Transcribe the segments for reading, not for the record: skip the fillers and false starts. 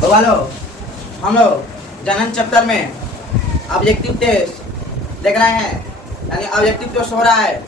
तो वालों हम लोग जनन चैप्टर में ऑब्जेक्टिव टेस्ट देख रहे हैं, यानी ऑब्जेक्टिव टेस्ट हो रहा है।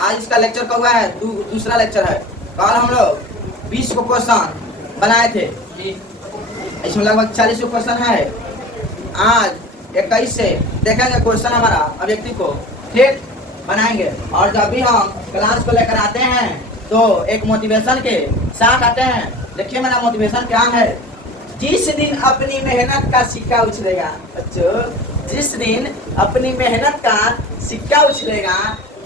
आज इसका लेक्चर का हुआ है दूसरा लेक्चर है। कल हम लोग 20 को क्वेश्चन बनाए थे, इसमें लगभग 40 क्वेश्चन है। आज 21 से देखेंगे क्वेश्चन हमारा ऑब्जेक्टिव को ठीक बनाएंगे। और जब भी हम क्लास को लेकर आते हैं तो एक मोटिवेशन के साथ आते हैं। देखिए मेरा मोटिवेशन क्या है, जिस दिन अपनी मेहनत का सिक्का उछलेगा, अच्छा जिस दिन अपनी मेहनत का सिक्का उछलेगा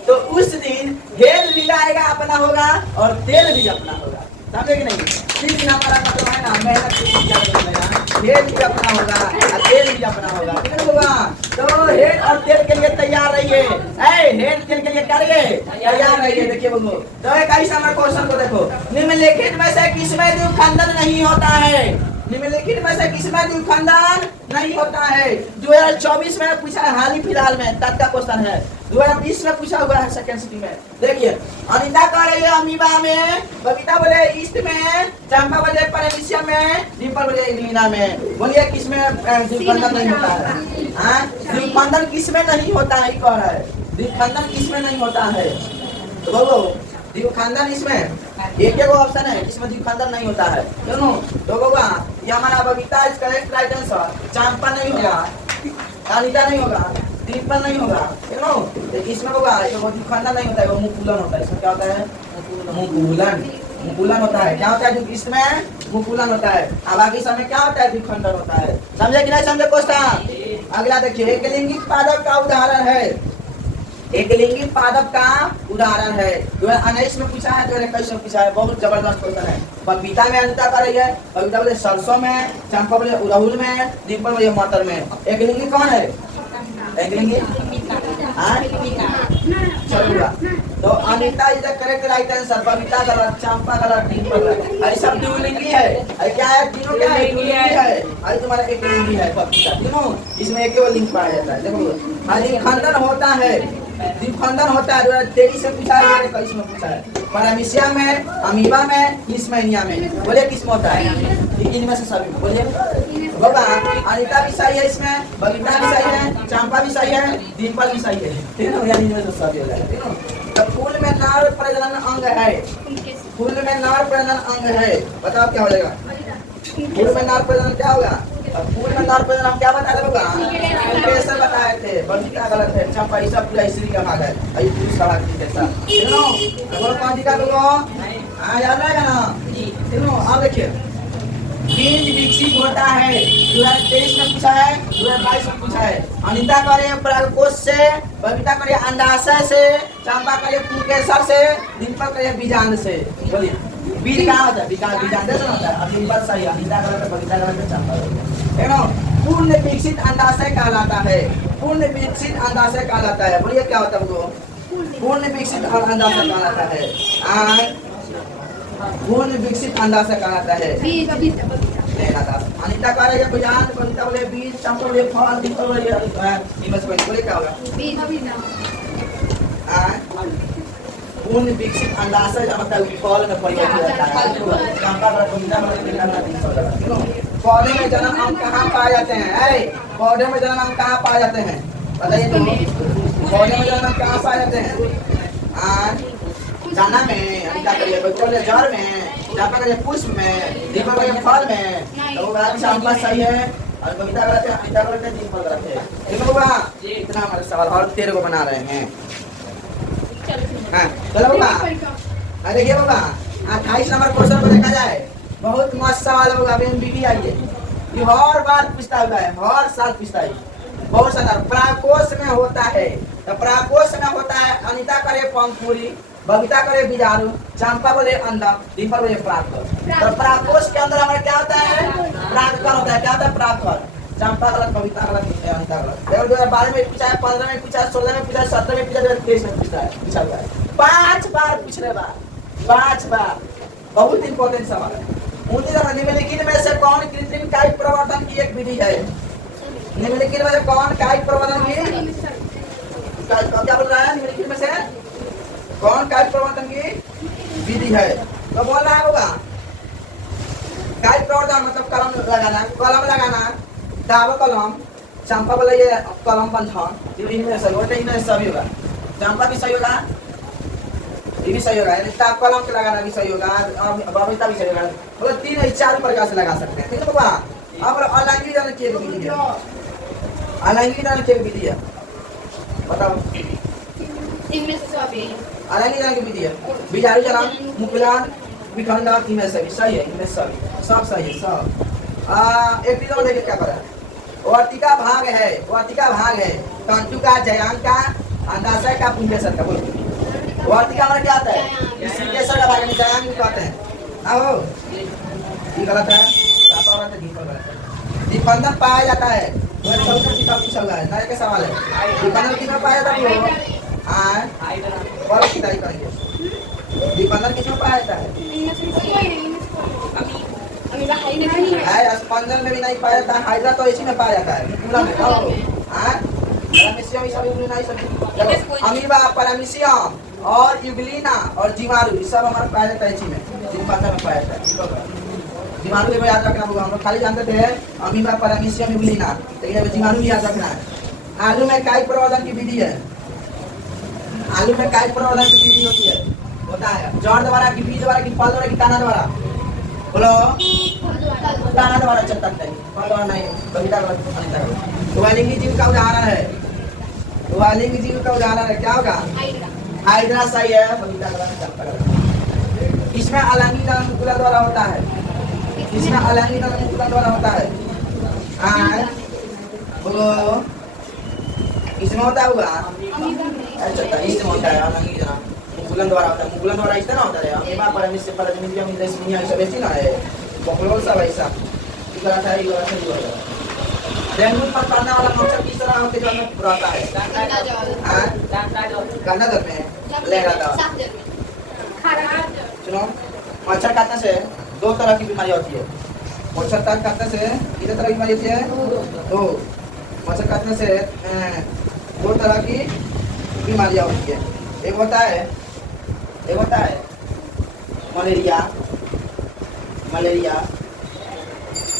तो उस दिन हेल भी आएगा अपना होगा और तेल भी अपना होगा। समझे कि नहीं? जिस दिन हमारा मतलब है ना मेहनत का सिक्का उछलेगा, हेल भी अपना होगा और तेल भी अपना होगा। ठीक होगा? तो हेल और तेल के लिए तैयार रहिए। हेल तेल के लिए क्या रहिए? तैयार रहिए। देखिए बंधु, तो एक ऐसा क्वेश्चन को देखो, निम्नलिखित में से किसमें द्विखंडन नहीं होता है? निम्नलिखित में से किसमें द्विखंडन नहीं होता है? 2024 में पूछा है, हाल ही फिलहाल में तब का क्वेश्चन है। 2020 में पूछा हुआ है सेकंड सिटी में। देखिए अनिता कह रही है अमीबा में, बबीता बोले ईस्ट में, चंपा बोले पैरामीशियम में, डिम्पल बोले एग्लिना में। बोलिए किसमें द्विखंडन नहीं होता है? द्विखंडन किसमें नहीं होता है? कह रहा है द्विखंडन किसमें नहीं होता है? तो बोलो द्विखंडन इसमें एक ऑप्शन है जिसमें द्विखंडन नहीं होता है। दोनों तो होगा ये हमारा Babita is correct right answer. Champa नहीं होगा, अनिता नहीं होगा, डिम्पल नहीं होगा। तो इसमें होगा ये द्विखंडन नहीं होता है, वो मुकुलन होता है। इसमें क्या होता है? मुकुलन। मुकुलन होता है। क्या होता है इसमें? मुकुलन होता है। अब बाकी समय क्या होता है? द्विखंडन होता है। समझे कि नहीं समझे क्वेश्चन? अगला देखिए, एक लिंगिक पादप का उदाहरण है। एक लिंगिक पादप का उदाहरण है। 2019 में पूछा है, 2021 में पूछा है। बहुत जबरदस्त क्वेश्चन है। बबीता में अनिता कर रही है, बबीता बोले सरसों में, चंपा बोले उड़हुल में, डिम्पल बोले मटर में। एक लिंगी कौन है? एक लिंगी तो Anita is the correct right answer. Babita गलत, चंपा गलत, डिम्पल गलत। अरे सब द्विलिंगी है। अरे क्या है? तीनों क्या है? द्विलिंगी है। अरे तुम्हारा एक लिंगी है बबीता। तीनों इसमें एक ही लिंग पाया जाता है। देखो द्विखंडन होता है, द्विखंडन होता है। 2023 में पूछा है, 2021 में पूछा है। पैरामीशियम में, अमीबा में, लिस्मेनिया में। बोले किसमें होता है? इनमें से सभी में। बोलिए बाबा अनिता भी सही है, इसमें बबीता भी सही है, चंपा भी सही है, डिम्पल भी सही है। तीनों यानी इनमें से सभी हो जाएगा। तीनों तो फूल में नर प्रजनन अंग है। फूल में नर प्रजनन अंग है। बताओ क्या हो जाएगा? फूल में नर प्रजनन क्या होगा? फूल में नर प्रजनन हम क्या बताए होगा? कैसे बताए थे? बबीता गलत है, चंपा ये सब पूरा स्त्री का भाग है। अभी पुरुष का भाग जैसा। तीनों अगर कौन दिखा दो याद रहेगा ना? तीनों आप देखिए बीज विकसित होता है। 2023 में पूछा है, 2022 में पूछा है। अनिता करे परागकोश से, बबीता करे अंडाशय से, चंपा करे पुंकेसर से, डिम्पल करे बीजांड से। बोलिए बीज कहाँ होता है? बीजांड से होता है। अब डिम्पल सही, अनिता गलत, बबीता गलत, चंपा गलत। पूर्ण विकसित अंडाशय कहलाता है। पूर्ण विकसित अंडाशय कहलाता है। बोलिए क्या होता है वो? पूर्ण विकसित अंडाशय कहलाता है। पूर्ण विकसित अंडाशय कहलाता है। अनिता कह रही है बीजांड, बबीता बोले बीज, चंपा बोले फल, डिम्पल बोले बोले क्या होगा? पूर्ण विकसित अंडाशय मतलब फल में परिवर्तित होता है। चंपा बोले, बबीता बोले, डिम्पल बोले। पौधे में जन्म अंग कहाँ पाए जाते हैं? पौधे में जन्म अंग कहाँ पाए जाते हैं? बताइए तो। पौधे में जन्म अंग कहाँ पाए जाते हैं? दाना में, अनिता करिए बच्चों जड़ में, चंपा करिए पुष्प में, डिम्पल करिए फल में। तो वो चंपा सही है और बबीता गलत है, अनिता गलत है, डिम्पल गलत है। ठीक होगा? इतना हमारे सवाल और 13 को बना रहे हैं। चलो बाबा, अरे देखिए बाबा 28 नंबर क्वेश्चन को देखा जाए, बहुत मस्त सवाल होगा। अभी बीबी आइए, ये हर बार पूछता हुआ है, हर साल पूछता है। बहुत सारा प्राकोश में होता है। तो प्राकोश में होता है, अनिता करे पंखुड़ी, बबीता करे बीजाणु, चंपा बोले अंडा, डिम्पल बोले प्राक्कर। तो प्राकोश के अंदर हमारा क्या होता है? प्राक्कर होता है। क्या होता है? प्राक्कर। चंपा गलत, बबीता गलत, अनिता गलत। 2012 में पूछा है, 15 में पूछा है, 16 में पूछा है, 17 में पूछा है, 23 में पूछा है, पूछा हुआ है। 5 बार पिछले बार, 5 बार। बहुत इंपॉर्टेंट सवाल है। निम्नलिखित में से कौन कृत्रिम कायिक प्रवर्धन की एक विधि है? निम्नलिखित में से कौन कायिक प्रवर्धन की क्या बोल रहा है? निम्नलिखित में से कौन कायिक प्रवर्धन की विधि है? तो बोल रहा होगा काई प्रवर्धन मतलब कलम लगाना दावा कलम चंपा बोला ये कलम बंधन ये इनमें से लोटे इनमें सभी होगा चंपा भी सही होगा ये भी सही होगा ताब कलम के लगाना भी सही होगा बबीता भी सही होगा मतलब 3 या 4 प्रकार से लगा सकते हैं ठीक है बाबा अब अलैंगिक जन के विधि है अलैंगिक जन के विधि है बताओ इनमें से सभी अलैंगिक जन की विधि है बिजारू जलन मुकुलान विखंडन इनमें से सही है इनमें सब सही है सब एक चीज और देखिए क्या करा वर्तिका भाग है तंतु का जयांग का अंडाशय का पुंकेसर का बोलो वर्तिका में क्या आता है पुंकेसर का भाग है जयांग भी कहते हैं आओ ये गलत है सात और है गलत है दीपंदन पाया जाता है 2014 की टॉपिक चल रहा है नए के सवाल है दीपंदन किसमें पाया जाता है वो और की तैयारी करेंगे दीपंदन किसमें पाया जाता है स्पंदन में भी नहीं पाया जाता है हाइड्रा तो इसी में पाया जाता है पूरा में अमीबा पैरामीशियम और यूग्लिना और जीवाणु सब हमारा पाया जाता है इसी में दीपंदन में पाया जाता है जीवाणु को याद रखना होगा हम लोग खाली जानते थे अमीबा पैरामीशियम यूग्लिना लेकिन अब जीवाणु भी याद रखना है आलू में काई प्रवर्धन की विधि है आलू में काई प्रवर्धन की विधि होती है होता है जड़ द्वारा की बीज द्वारा की फल द्वारा की तना द्वारा बोलो तना द्वारा चलता है फल द्वारा नहीं कविता का वालिंगी जीव का उदाहरण है वालिंगी जीव का उदाहरण है क्या होगा हाइड्रा सही है कविता का इसमें अलैंगिक अनुकूलन द्वारा होता है इसमें अलैंगिक अनुकूलन द्वारा होता है बोलो इसमें होता होगा अच्छा इसमें होता है अलैंगिक मुकुलन द्वारा होता है मुकुलन द्वारा इतना होता है अमीबा पैरामीशियम पैरामीशियम इंद्रेस्मिनिया ये सब ऐसी ना है बकलोल सब ऐसा इधर था इधर से जुड़ा है डेंगू पर पड़ने वाला मच्छर किस तरह होकर जो हमें बुराता है गंदा जल में ले रहा था सुनो मच्छर काटने से 2 तरह की बीमारी होती है मच्छर काटने से कितने तरह की बीमारी होती है 2 मच्छर काटने से 2 तरह की बीमारियां होती है एक होता है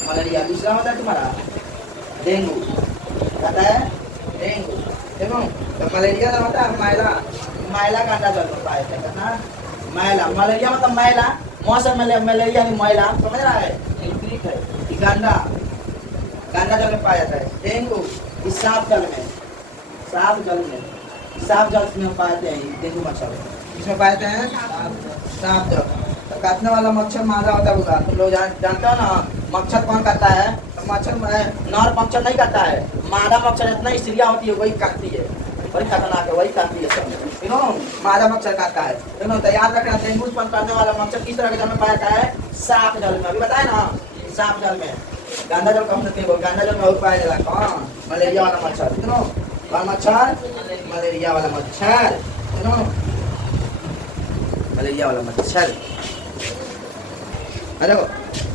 मलेरिया दूसरा होता है तुम्हारा डेंगू कहता है डेंगू देखो तो मलेरिया का होता है मैला का अंडा जल पाया जाता है ना मैला मलेरिया मतलब मैला मौसम में मलेरिया नहीं मैला समझ रहा है ठीक है गंदा जल में पाया जाता है डेंगू इस साफ जल में साफ जल में पाते हैं डेंगू मच्छर इसमें पाते हैं साफ जल तो काटने वाला मच्छर मादा होता होगा तुम लोग जानते हो ना मच्छर कौन काटता है तो मच्छर नर मच्छर नहीं काटता है मादा मच्छर इतना स्त्रियाँ होती है वही काटती है वही खतरनाक है वही काटती है सब यू नो मादा मच्छर काटता है यू नो तो याद रखना डेंगू उत्पन्न करने वाला मच्छर किस तरह के जल में पाया जाता है साफ जल में अभी बताए ना साफ जल में गंदा जल कम सकते हैं गंदा जल में और पाया जाता है कौन मलेरिया वाला मच्छर यू नो कौन मच्छर मलेरिया वाला मच्छर यू नो मलेरिया वाला मच्छर देखो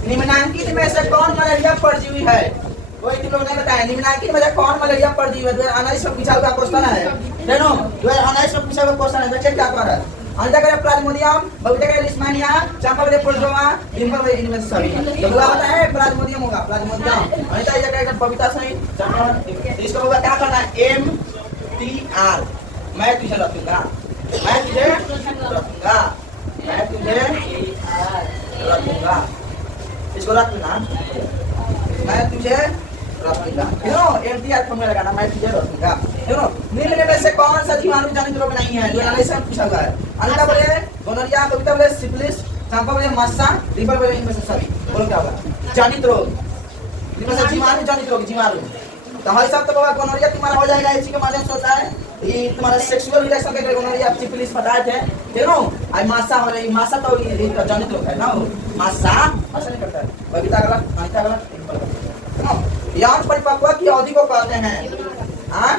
निम्नांकित में से कौन मलेरिया परजीवी है कोई तुम लोग नहीं बताया निम्नांकित में से कौन मलेरिया परजीवी है 2019 में पूछा हुआ क्वेश्चन है देखो 2019 में पूछा हुआ क्वेश्चन है देखिए क्या कर रहा है अंडा करे प्लाज्मोडियम बबीता करे लिस्मानिया चंपा करे प्रोटोजोआ डिंपल करे इनमें सभी तो बोला होता है प्लाज्मोडियम होगा प्लाज्मोडियम अनिता ये करेगा बबीता सही चंपा इसको होगा क्या करना है MTR मैं तुझे रखूंगा इसको रख लेना मैं तुझे रखूंगा MTR फॉर्मूला लगाना मैं तुझे रखूंगा निम्न में से कौन सा जीवाणु जनित रोग नहीं है जो एनालिसिस में पूछा गया है अनिता बोले गोनोरिया कविता बोले सिफिलिस चंपा बोले मस्सा डिंपल बोले इनमें से सभी बोलो क्या होगा जनित रोग इनमें से जीवाणु जनित रोग जीवाणु तो हर सब तो बाबा गोनोरिया तुम्हारा हो जाएगा इसी के माध्यम से होता है ये तुम्हारा सेक्सुअल रिलेशन के गोनोरिया सिफिलिस बताए थे देखो आई मासा हो रही मासा तो ये जनित रोग है ना मासा ऐसा नहीं करता है बबीता गलत अनिता गलत डिंपल गलत यौन परिपक्वता की अवधि को कहते हैं हां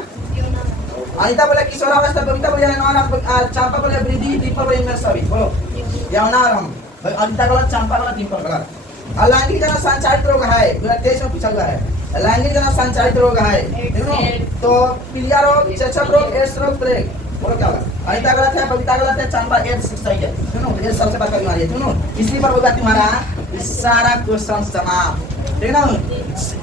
अनिता बोले किशोरावस्था बबीता बोले चंपा बोले वृद्धि डिंपल बोले इनमें सभी बोलो यौनारंभ अनिता गलत चंपा गलत डिंपल गलत अलैंगिक जन संचारित रोग है 2023 में पूछा हुआ है लैंगिक जन संचारित रोग है देखो तो पीलिया रोग चेचक रोग एड्स रोग प्लेग बोलो क्या होगा अनिता गलत है बबीता गलत है चंपा एड्स सही है सुनो ये सबसे बड़ा बीमारी है सुनो इसलिए पर होगा तुम्हारा सारा क्वेश्चन समाप्त। ठीक ना।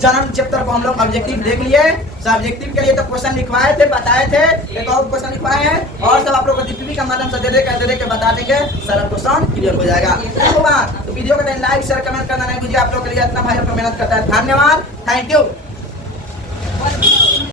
जनरल चैप्टर को हम लोग ऑब्जेक्टिव देख लिए। सब्जेक्टिव के लिए तो क्वेश्चन लिखवाए थे, बताए थे, एक और क्वेश्चन लिखवाए हैं और सब आप लोग को डीपीपी का माध्यम से दे के बता देंगे, सारा क्वेश्चन क्लियर हो जाएगा। ठीक होगा। तो वीडियो को लाइक शेयर कमेंट करना नहीं भूलिए। आप लोग के लिए इतना भाई लोग मेहनत करता है। धन्यवाद, थैंक यू।